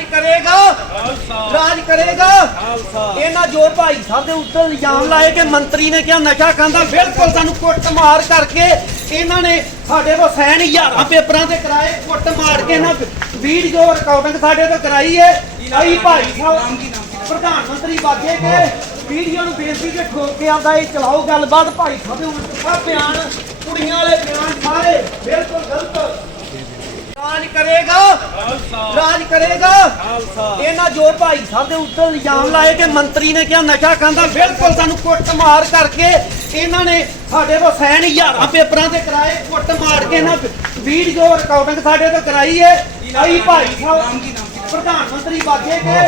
ਰਾਜ ਕਰੇਗਾ। ਰਾਜ ਕਰੇਗਾ। ਇਹਨਾਂ ਜੋ ਭਾਈ ਸਾਹਿਬ ਦੇ ਉੱਤੇ ਇਲਜ਼ਾਮ ਲਾਏ ਕਿ ਮੰਤਰੀ ਨੇ ਕਿਹਾ ਨਸ਼ਾ ਖਾਂਦਾ ਬਿਲਕੁਲ ਸਾਨੂੰ ਕੁੱਟ ਮਾਰ ਕਰਕੇ ਇਹਨਾਂ ਨੇ ਸਾਡੇ ਕੋਲ ਸਾਈਨ ਹਜ਼ਾਰਾਂ ਪੇਪਰਾਂ ਤੇ ਕਰਾਏ ਕੁੱਟ ਮਾਰ ਕੇ ਇਹਨਾਂ ਵੀਡੀਓ ਰਿਕਾਰਡਿੰਗ ਸਾਡੇ ਤੋਂ ਕਰਾਈ ਹੈ। ਅਸੀਂ ਭਾਈ ਸਾਹਿਬ ਪ੍ਰਧਾਨ ਮੰਤਰੀ ਬਾਗੇ ਕੇ ਵੀਡੀਓ ਨੂੰ ਬੇਨਤੀ ਕੇ ਠੋਕ ਕੇ ਆਂਦਾ ਇਹ ਚਲਾਓ ਗੱਲਬਾਤ ਭਾਈ ਸਾਹਿਬ ਦੇ ਉਲਟ ਬਿਆਨ ਕੁੜੀਆਂ ਵਾਲੇ ਬਿਆਨ ਸਾਰੇ ਬਿਲਕੁਲ ਗਲਤ ਰਾਜ ਕਰੇਗਾ। ਰਾਜ ਕਰੇਗਾ। ਇਹਨਾਂ ਜੋ ਭਾਈ ਸਾਹਿਬ ਦੇ ਉੱਤੇ ਇਲਜ਼ਾਮ ਲਾਏ ਕਿ ਮੰਤਰੀ ਨੇ ਕਿਹਾ ਨਸ਼ਾ ਖਾਂਦਾ ਬਿਲਕੁਲ ਸਾਨੂੰ ਕੁੱਟ ਕਰਕੇ ਇਹਨਾਂ ਨੇ ਸਾਡੇ ਕੋਲ ਸਾਈਨ ਹਜ਼ਾਰਾਂ ਪੇਪਰਾਂ ਤੇ ਕਰਾਏ ਕੁੱਟ ਕੇ ਇਹਨਾਂ ਵੀਡੀਓ ਰਿਕਾਰਡਿੰਗ ਸਾਡੇ ਤੋਂ ਕਰਾਈ ਹੈ ਅਸੀਂ ਭਾਈ ਸਾਹਿਬ, ਪ੍ਰਧਾਨ ਮੰਤਰੀ ਬਾਗੇ ਕੇ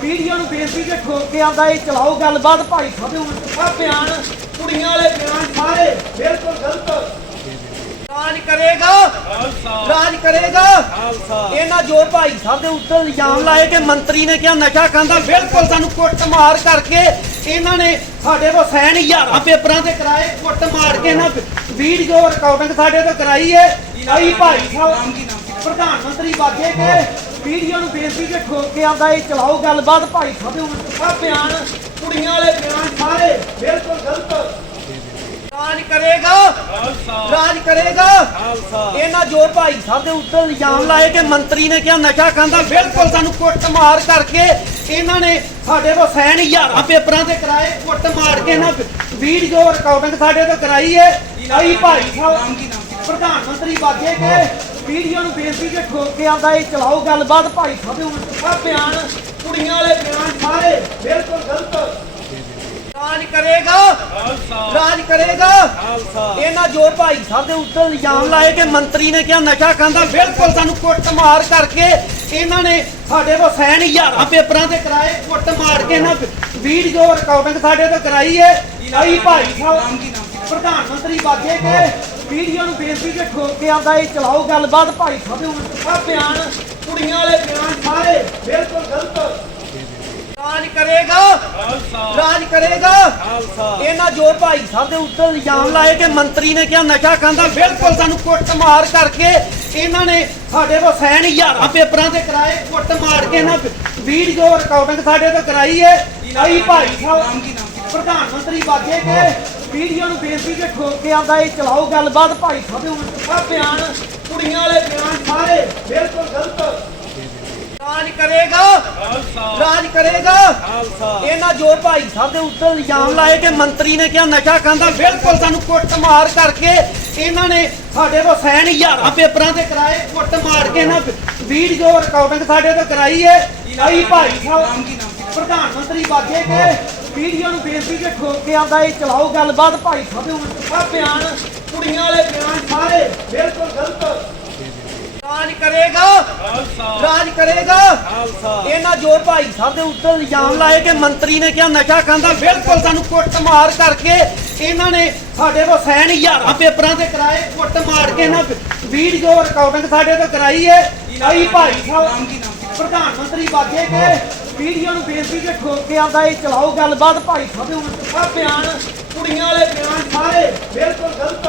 ਵੀਡੀਓ ਨੂੰ ਬੇਨਤੀ ਕੇ ਠੋਕ ਕੇ ਆਂਦਾ ਇਹ ਚਲਾਓ ਗੱਲਬਾਤ। ਭਾਈ ਸਾਹਿਬ ਦੇ ਉਲਟ ਬਿਆਨ, ਕੁੜੀਆਂ ਵਾਲੇ ਬਿਆਨ ਸਾਰੇ ਬਿਲਕੁਲ ਗਲਤ। ਰਾਜ ਕਰੇਗਾ। ਖਾਲਸਾ। ਰਾਜ ਕਰੇਗਾ। ਖਾਲਸਾ। ਇਹਨਾਂ ਜੋ ਭਾਈ ਸਾਹਿਬ ਦੇ ਉੱਤੇ ਇਲਜ਼ਾਮ ਲਾਏ ਕਿ ਮੰਤਰੀ ਨੇ ਕਿਹਾ ਨਸ਼ਾ ਖਾਂਦਾ ਬਿਲਕੁਲ ਸਾਨੂੰ ਕੁੱਟ ਮਾਰ ਕਰਕੇ ਇਹਨਾਂ ਨੇ ਸਾਡੇ ਕੋਲ ਸਾਈਨ ਹਜ਼ਾਰਾਂ ਪੇਪਰਾਂ ਤੇ ਕਰਾਏ ਕੁੱਟ ਮਾਰ ਕੇ ਇਹਨਾਂ ਵੀਡੀਓ ਰਿਕਾਰਡਿੰਗ ਸਾਡੇ ਤੋਂ ਕਰਾਈ ਹੈ ਅਸੀਂ ਭਾਈ ਸਾਹਿਬ ਪ੍ਰਧਾਨ ਮੰਤਰੀ ਬਾਗੇ ਕੇ ਵੀਡੀਓ ਨੂੰ ਬੇਨਤੀ ਕੇ ਠੋਕ ਕੇ ਆਂਦਾ ਇਹ ਚਲਾਓ ਗੱਲਬਾਤ। ਭਾਈ ਸਾਹਿਬ ਦੇ ਉਲਟ ਬਿਆਨ ਕੁੜੀਆਂ ਵਾਲੇ ਬਿਆਨ ਸਾਰੇ ਬਿਲਕੁਲ ਗਲਤ। ਰਾਜ ਕਰੇਗਾ। ਰਾਜ ਕਰੇਗਾ। ਇਹਨਾਂ ਜੋ ਭਾਈ ਸਾਹਿਬ ਦੇ ਉੱਤੇ ਇਲਜ਼ਾਮ ਲਾਏ ਕਿ ਮੰਤਰੀ ਨੇ ਕਿਹਾ ਨਸ਼ਾ ਖਾਂਦਾ ਬਿਲਕੁਲ ਸਾਨੂੰ ਕੁੱਟ ਮਾਰ ਕਰਕੇ ਇਹਨਾਂ ਨੇ ਸਾਡੇ ਕੋਲ ਸਾਈਨ ਹਜ਼ਾਰਾਂ ਪੇਪਰਾਂ ਤੇ ਕਰਾਏ ਕੁੱਟ ਮਾਰ ਕੇ ਇਹਨਾਂ ਵੀਡੀਓ ਰਿਕਾਰਡਿੰਗ ਸਾਡੇ ਤੋਂ ਕਰਾਈ ਹੈ। ਅਸੀਂ ਭਾਈ ਸਾਹਿਬ ਪ੍ਰਧਾਨ ਮੰਤਰੀ ਬਾਗੇ ਕੇ ਵੀਡੀਓ ਨੂੰ ਬੇਨਤੀ ਕੇ ਠੋਕ ਕੇ ਆਂਦਾ ਇਹ ਚਲਾਓ ਗੱਲਬਾਤ। ਭਾਈ ਸਾਹਿਬ ਦੇ ਉਲਟ ਬਿਆਨ ਕੁੜੀਆਂ ਵਾਲੇ ਬਿਆਨ ਸਾਰੇ ਬਿਲਕੁਲ ਗਲਤ। ਰਾਜ ਕਰੇਗਾ। ਰਾਜ ਕਰੇਗਾ। ਇਹਨਾਂ ਜੋ ਭਾਈ ਸਾਹਿਬ ਦੇ ਉੱਤੇ ਇਲਜ਼ਾਮ ਲਾਏ ਕਿ ਮੰਤਰੀ ਨੇ ਕਿਹਾ ਨਸ਼ਾ ਖਾਂਦਾ ਬਿਲਕੁਲ ਸਾਨੂੰ ਕੁੱਟ ਮਾਰ ਕਰਕੇ ਇਹਨਾਂ ਨੇ ਸਾਡੇ ਕੋਲ ਸਾਈਨ ਹਜ਼ਾਰਾਂ ਪੇਪਰਾਂ ਤੇ ਕਰਾਏ ਕੁੱਟ ਮਾਰ ਕੇ ਇਹਨਾਂ ਵੀਡੀਓ ਰਿਕਾਰਡਿੰਗ ਸਾਡੇ ਤੋਂ ਕਰਾਈ ਹੈ ਅਸੀਂ ਭਾਈ ਸਾਹਿਬ ਪ੍ਰਧਾਨ ਮੰਤਰੀ ਬਾਗੇ ਕੇ ਵੀਡੀਓ ਨੂੰ ਬੇਨਤੀ ਕੇ ਠੋਕ ਕੇ ਆਂਦਾ ਇਹ ਚਲਾਓ ਗੱਲਬਾਤ। ਭਾਈ ਸਾਹਿਬ ਦੇ ਉਲਟ ਸਭ ਬਿਆਨ ਕੁੜੀਆਂ ਵਾਲੇ ਬਿਆਨ ਸਾਰੇ ਬਿਲਕੁਲ ਗਲਤ। ਰਾਜ ਕਰੇਗਾ। ਰਾਜ ਕਰੇਗਾ। ਇਹਨਾਂ ਜੋ ਭਾਈ ਸਾਹਿਬ ਦੇ ਉੱਤੇ ਇਲਜ਼ਾਮ ਲਾਏ ਕਿ ਮੰਤਰੀ ਨੇ ਕਿਹਾ ਨਸ਼ਾ ਖਾਂਦਾ ਬਿਲਕੁਲ ਸਾਨੂੰ ਕੁੱਟ ਕਰਕੇ ਇਹਨਾਂ ਨੇ ਸਾਡੇ ਕੋਲ ਸਾਈਨ ਹਜ਼ਾਰਾਂ ਪੇਪਰਾਂ ਤੇ ਕਰਾਏ ਕੁੱਟ ਕੇ ਇਹਨਾਂ ਵੀਡੀਓ ਰਿਕਾਰਡਿੰਗ ਸਾਡੇ ਤੋਂ ਕਰਾਈ ਹੈ ਅਸੀਂ ਭਾਈ ਸਾਹਿਬ, ਪ੍ਰਧਾਨ ਮੰਤਰੀ ਬਾਗੇ ਕੇ ਵੀਡੀਓ ਨੂੰ ਬੇਨਤੀ ਕੇ ਠੋਕ ਕੇ ਆਂਦਾ ਇਹ ਚਲਾਓ ਗੱਲਬਾਤ। ਭਾਈ ਸਾਹਿਬ ਦੇ ਉਲਟ ਬਿਆਨ, ਕੁੜੀਆਂ ਵਾਲੇ ਬਿਆਨ ਸਾਰੇ ਬਿਲਕੁਲ ਗਲਤ। ਰਾਜ ਕਰੇਗਾ। ਰਾਜ ਕਰੇਗਾ। ਇਹਨਾਂ ਜੋ ਭਾਈ ਸਾਹਿਬ ਦੇ ਉੱਤੇ ਇਲਜ਼ਾਮ ਲਾਏ ਕਿ ਮੰਤਰੀ ਨੇ ਕਿਹਾ ਨਸ਼ਾ ਖਾਂਦਾ ਬਿਲਕੁਲ ਸਾਨੂੰ ਕੁੱਟ ਮਾਰ ਕਰਕੇ ਇਹਨਾਂ ਨੇ ਸਾਡੇ ਕੋਲ ਸਾਈਨ ਹਜ਼ਾਰਾਂ ਪੇਪਰਾਂ ਤੇ ਕਰਾਏ ਕੁੱਟ ਮਾਰ ਕੇ ਇਹਨਾਂ ਵੀਡੀਓ ਰਿਕਾਰਡਿੰਗ ਸਾਡੇ ਤੋਂ ਕਰਾਈ ਹੈ ਅਸੀਂ ਭਾਈ ਸਾਹਿਬ ਪ੍ਰਧਾਨ ਮੰਤਰੀ ਬਾਗੇ ਕੇ ਵੀਡੀਓ ਨੂੰ ਬੇਨਤੀ ਕੇ ਠੋਕ ਕੇ ਆਂਦਾ ਇਹ ਚਲਾਓ ਗੱਲਬਾਤ। ਭਾਈ ਸਾਹਿਬ ਦੇ ਉਲਟ ਬਿਆਨ ਕੁੜੀਆਂ ਵਾਲੇ ਬਿਆਨ ਸਾਰੇ ਬਿਲਕੁਲ ਗਲਤ। ਰਾਜ ਕਰੇਗਾ। ਰਾਜ ਕਰੇਗਾ। ਇਹਨਾਂ ਜੋ ਭਾਈ ਸਾਹਿਬ ਦੇ ਉੱਤੇ ਇਲਜ਼ਾਮ ਲਾਏ ਕਿ ਮੰਤਰੀ ਨੇ ਕਿਹਾ ਨਸ਼ਾ ਖਾਂਦਾ ਬਿਲਕੁਲ ਸਾਨੂੰ ਕੁੱਟ ਮਾਰ ਕਰਕੇ ਇਹਨਾਂ ਨੇ ਸਾਡੇ ਕੋਲ ਸਾਈਨ ਹਜ਼ਾਰਾਂ ਪੇਪਰਾਂ ਤੇ ਕਰਾਏ ਕੁੱਟ ਮਾਰ ਕੇ ਇਹਨਾਂ ਵੀਡੀਓ ਰਿਕਾਰਡਿੰਗ ਸਾਡੇ ਤੋਂ ਕਰਾਈ ਹੈ। ਅਸੀਂ ਭਾਈ ਸਾਹਿਬ ਪ੍ਰਧਾਨ ਮੰਤਰੀ ਬਾਗੇ ਕੇ ਵੀਡੀਓ ਨੂੰ ਬੇਨਤੀ ਕੇ ਠੋਕ ਕੇ ਆਂਦਾ ਇਹ ਚਲਾਓ ਗੱਲਬਾਤ। ਭਾਈ ਸਾਹਿਬ ਦੇ ਉਲਟ ਬਿਆਨ ਕੁੜੀਆਂ ਵਾਲੇ ਬਿਆਨ ਸਾਰੇ ਬਿਲਕੁਲ ਗਲਤ।